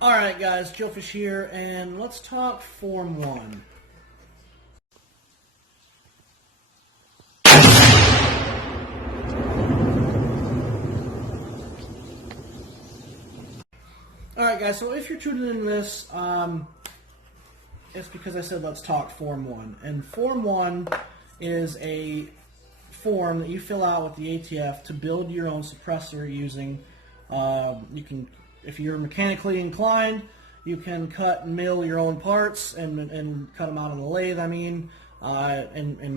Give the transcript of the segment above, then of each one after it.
Alright guys, Joefish here, and let's talk Form 1. Alright guys, so if you're tuning in this, it's because I said let's talk Form 1. And Form 1 is a form that you fill out with the ATF to build your own suppressor using, if you're mechanically inclined, you can cut and mill your own parts and cut them out on the lathe, and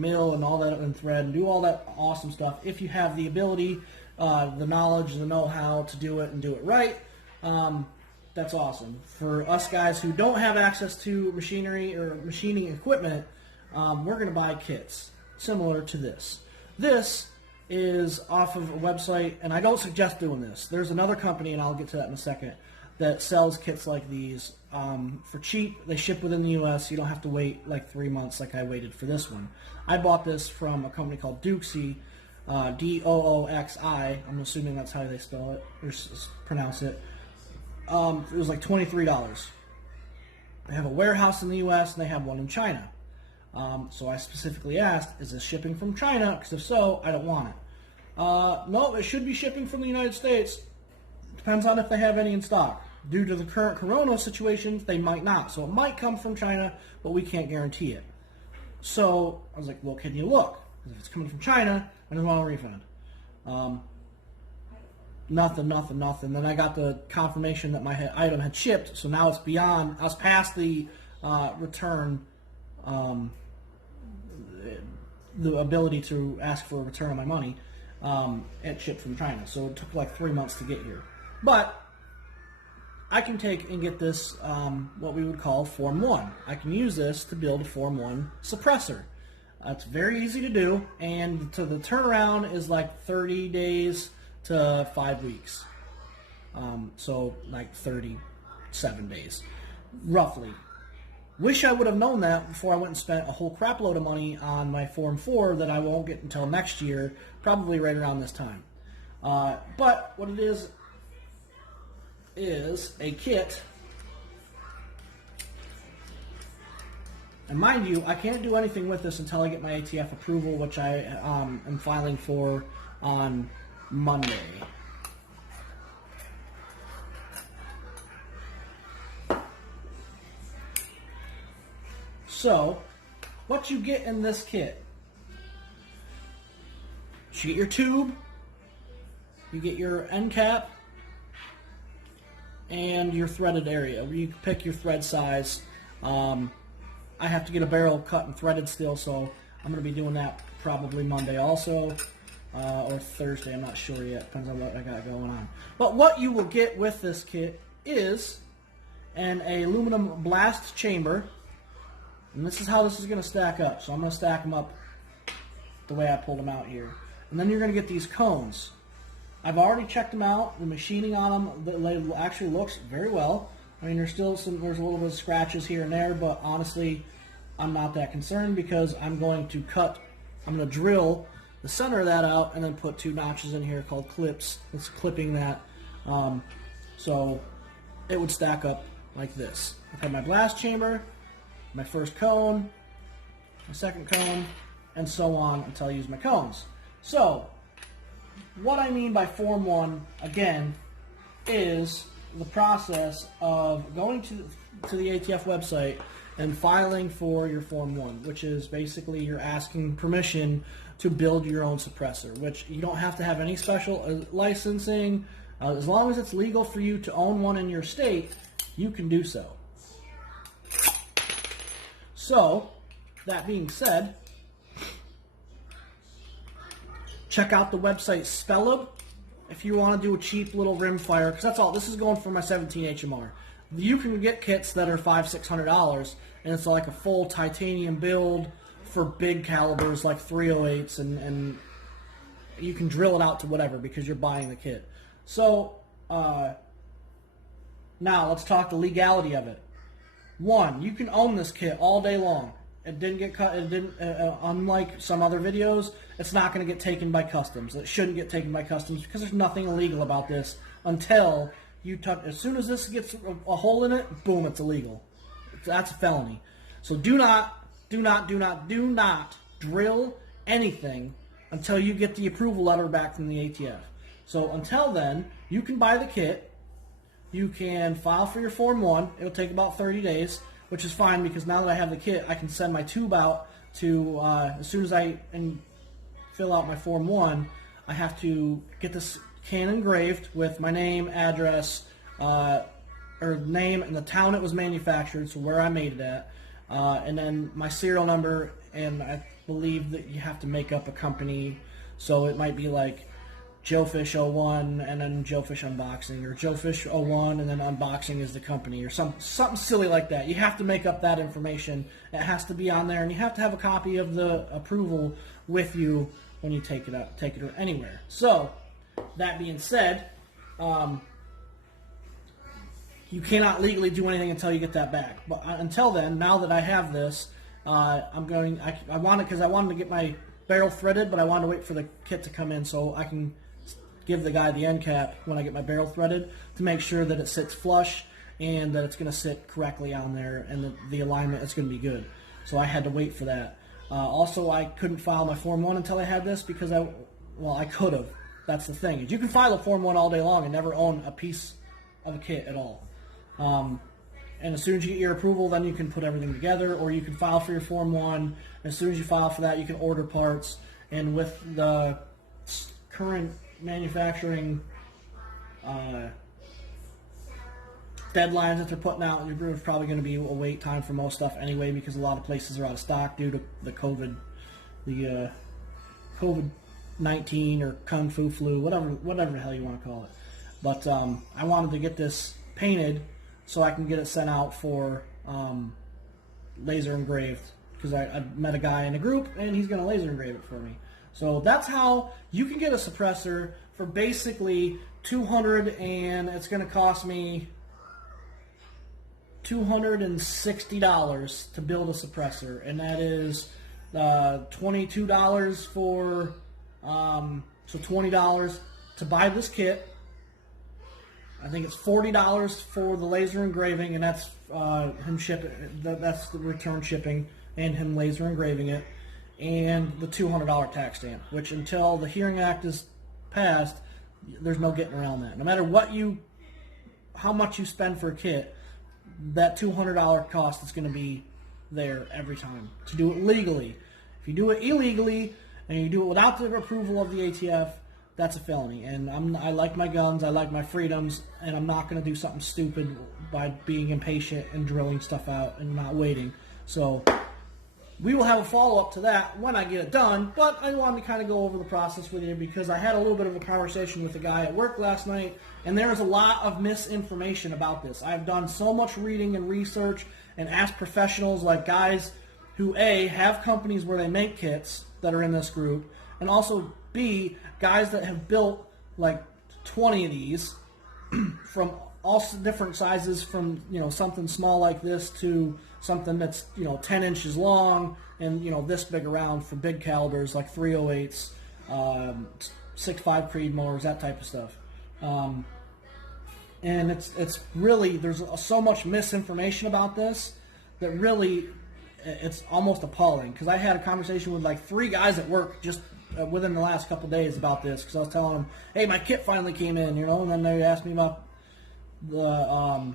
mill and all that and thread and do all that awesome stuff. If you have the ability, the knowledge, the know-how to do it and do it right, that's awesome. For us guys who don't have access to machinery or machining equipment, we're going to buy kits similar to this. This is off of a website, and I don't suggest doing this. There's another company, and I'll get to that in a second, that sells kits like these for cheap. They ship within the U.S. You don't have to wait like 3 months like I waited for this one. I bought this from a company called Dooxi, D-O-O-X-I. I'm assuming that's how they spell it or pronounce it. It was like $23. They have a warehouse in the U.S. and they have one in China. So I specifically asked, is this shipping from China? Because if so, I don't want it. No, it should be shipping from the United States. Depends on if they have any in stock. Due to the current corona situation, they might not. So it might come from China, but we can't guarantee it. So I was like, well, can you look? Because if it's coming from China, I don't want a refund. Nothing. Then I got the confirmation that my item had shipped, so now it's beyond, I was past the return, the ability to ask for a return on my money. It shipped from China, so it took like 3 months to get here. But I can take and get this, what we would call Form 1. I can use this to build a Form 1 suppressor. It's very easy to do, and the turnaround is like 30 days to 5 weeks. So like 37 days, roughly. Wish I would have known that before I went and spent a whole crap load of money on my Form 4 that I won't get until next year, probably right around this time. But what it is a kit. And mind you, I can't do anything with this until I get my ATF approval, which I am filing for on Monday. So, what you get in this kit, you get your tube, you get your end cap, and your threaded area. You can pick your thread size. I have to get a barrel cut and threaded still, so I'm going to be doing that probably Monday also, or Thursday, I'm not sure yet, depends on what I got going on. But what you will get with this kit is an aluminum blast chamber, and this is how this is going to stack up. So I'm going to stack them up the way I pulled them out here. And then you're going to get these cones. I've already checked them out. The machining on them actually looks very well. I mean, there's a little bit of scratches here and there, but honestly, I'm not that concerned because I'm going to drill the center of that out and then put 2 notches in here called clips. It's clipping that. So it would stack up like this. I've had my blast chamber, my first cone, my second cone, and so on until I use my cones. So, what I mean by Form 1, again, is the process of going to the ATF website and filing for your Form 1, which is basically you're asking permission to build your own suppressor, which you don't have to have any special licensing. As long as it's legal for you to own one in your state, you can do so. So, that being said, check out the website Spellub if you want to do a cheap little rimfire, because that's all. This is going for my 17 HMR. You can get kits that are $500-600, and it's like a full titanium build for big calibers like 308s, and you can drill it out to whatever because you're buying the kit. So, now let's talk the legality of it. 1, you can own this kit all day long. It didn't get cut. It didn't. Unlike some other videos, it's not going to get taken by customs. It shouldn't get taken by customs because there's nothing illegal about this until you touch, as soon as this gets a hole in it, boom, it's illegal. That's a felony. So do not drill anything until you get the approval letter back from the ATF. So until then, you can buy the kit. You can file for your Form 1. It'll take about 30 days, which is fine because now that I have the kit, I can send my tube out to, as soon as I fill out my Form 1, I have to get this can engraved with my name, address, or name and the town it was manufactured, so where I made it at, and then my serial number, and I believe that you have to make up a company, so it might be like Joe Fish 01 and then Joe Fish Unboxing, or Joe Fish 01 and then Unboxing is the company, or something silly like that. You have to make up that information. It has to be on there, and you have to have a copy of the approval with you when you take it anywhere. So, that being said, you cannot legally do anything until you get that back. But until then, now that I have this, I wanted to get my barrel threaded, but I wanted to wait for the kit to come in so I can give the guy the end cap when I get my barrel threaded to make sure that it sits flush and that it's going to sit correctly on there and that the alignment is going to be good. So I had to wait for that. Also, I couldn't file my Form 1 until I had this because I could have. That's the thing. You can file a Form 1 all day long and never own a piece of a kit at all. And as soon as you get your approval, then you can put everything together, or you can file for your Form 1. As soon as you file for that, you can order parts. And with the current manufacturing deadlines that they're putting out, there's probably going to be a wait time for most stuff anyway, because a lot of places are out of stock due to the COVID-19 or Kung Fu flu, whatever the hell you want to call it. But I wanted to get this painted so I can get it sent out for laser engraved, because I met a guy in a group and he's going to laser engrave it for me. So that's how you can get a suppressor for basically $200, and it's going to cost me $260 to build a suppressor, and that is $22 for so $20 to buy this kit. I think it's $40 for the laser engraving, and that's him shipping. That's the return shipping and him laser engraving it, and the $200 tax stamp. Which until the Hearing Act is passed, there's no getting around that. No matter how much you spend for a kit, that $200 cost is going to be there every time to do it legally. If you do it illegally and you do it without the approval of the ATF, that's a felony. And I like my guns, I like my freedoms, and I'm not going to do something stupid by being impatient and drilling stuff out and not waiting. So we will have a follow-up to that when I get it done, but I wanted to kind of go over the process with you because I had a little bit of a conversation with a guy at work last night, and there is a lot of misinformation about this. I've done so much reading and research and asked professionals like guys who, A, have companies where they make kits that are in this group, and also, B, guys that have built like 20 of these from all different sizes, from something small like this to something that's 10 inches long and this big around for big calibers like 308s, 6.5 Creedmoors, that type of stuff. And it's really, there's so much misinformation about this that really it's almost appalling, because I had a conversation with like 3 guys at work just within the last couple of days about this, because I was telling them, hey, my kit finally came in, and then they asked me about the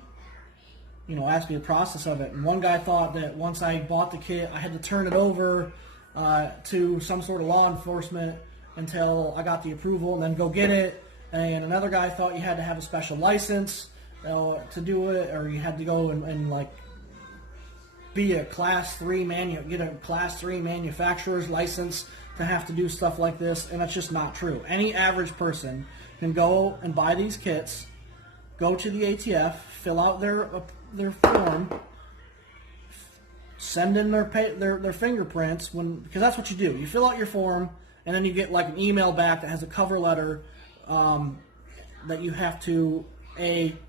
asked me the process of it. And one guy thought that once I bought the kit, I had to turn it over to some sort of law enforcement until I got the approval and then go get it. And another guy thought you had to have a special license to do it, or you had to go and like be a Class 3 get a Class 3 manufacturer's license to have to do stuff like this, and that's just not true. Any average person can go and buy these kits, go to the ATF, fill out their form, send in their fingerprints, because that's what you do. You fill out your form, and then you get like an email back that has a cover letter that you have to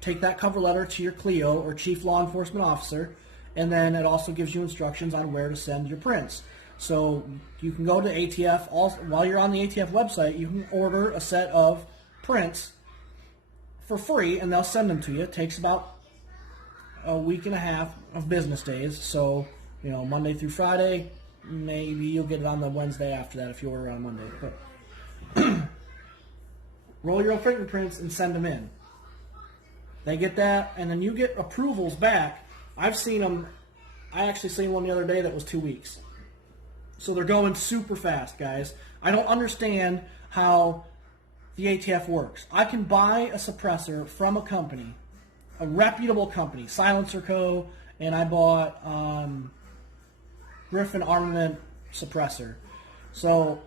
take that cover letter to your CLEO or Chief Law Enforcement Officer, and then it also gives you instructions on where to send your prints. So you can go to ATF, while you're on the ATF website, you can order a set of prints for free, and they'll send them to you. It takes about a week and a half of business days. So, Monday through Friday, maybe you'll get it on the Wednesday after that if you order on Monday. But roll your own fingerprints and send them in. They get that, and then you get approvals back. I've seen them. I actually seen one the other day that was 2 weeks. So they're going super fast, guys. I don't understand how the ATF works. I can buy a suppressor from a company, a reputable company, Silencer Co., and I bought Griffin Armament suppressor. So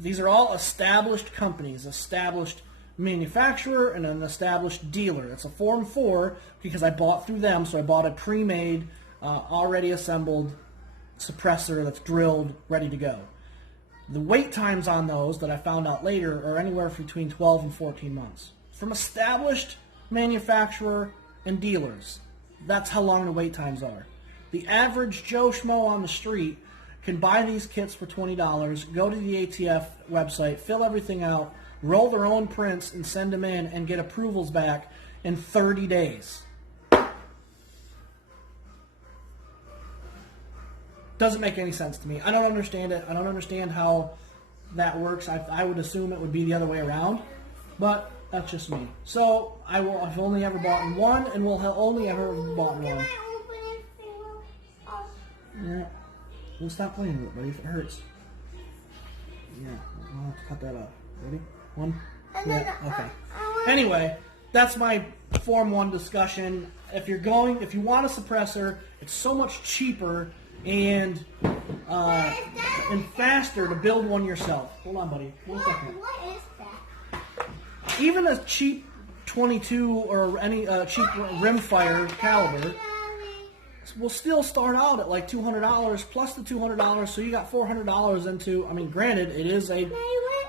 these are all established companies, established manufacturer, and an established dealer. It's a Form 4 because I bought through them, so I bought a pre-made, already assembled suppressor that's drilled, ready to go. The wait times on those that I found out later are anywhere between 12 and 14 months. From established manufacturer and dealers, that's how long the wait times are. The average Joe Schmo on the street can buy these kits for $20, go to the ATF website, fill everything out, roll their own prints, and send them in and get approvals back in 30 days. Doesn't make any sense to me. I don't understand it. I don't understand how that works. I would assume it would be the other way around, but that's just me. So I've only ever bought one, and will only ever bought one. Yeah, we'll stop playing with it, buddy, if it hurts. Yeah, I'll have to cut that off. Ready? One? Yeah, okay. Anyway, that's my Form 1 discussion. If you want a suppressor, it's so much cheaper and faster to build one yourself. Hold on, buddy. 1 second. What is that? Even a cheap 22 or any cheap rimfire caliber will still start out at like $200 plus the $200, so you got $400 into. I mean, granted, it is a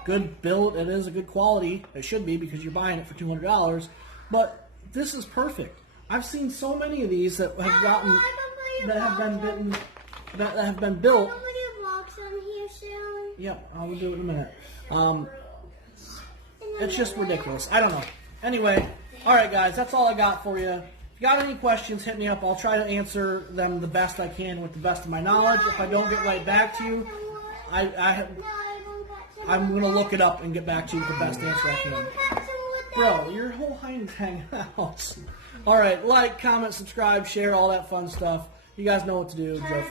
good build. It is a good quality. It should be because you're buying it for $200. But this is perfect. I've seen so many of these that have gotten that have been built. I'll put your blocks on here soon. Yep, I will do it in a minute. It's just ridiculous. I don't know. Anyway, all right, guys, that's all I got for you. If you got any questions, hit me up. I'll try to answer them the best I can with the best of my knowledge. If I don't get right back to you, I'm going to look it up and get back to you with the best answer I can. Bro, your whole hind's hanging out. All right, like, comment, subscribe, share, all that fun stuff. You guys know what to do. Joe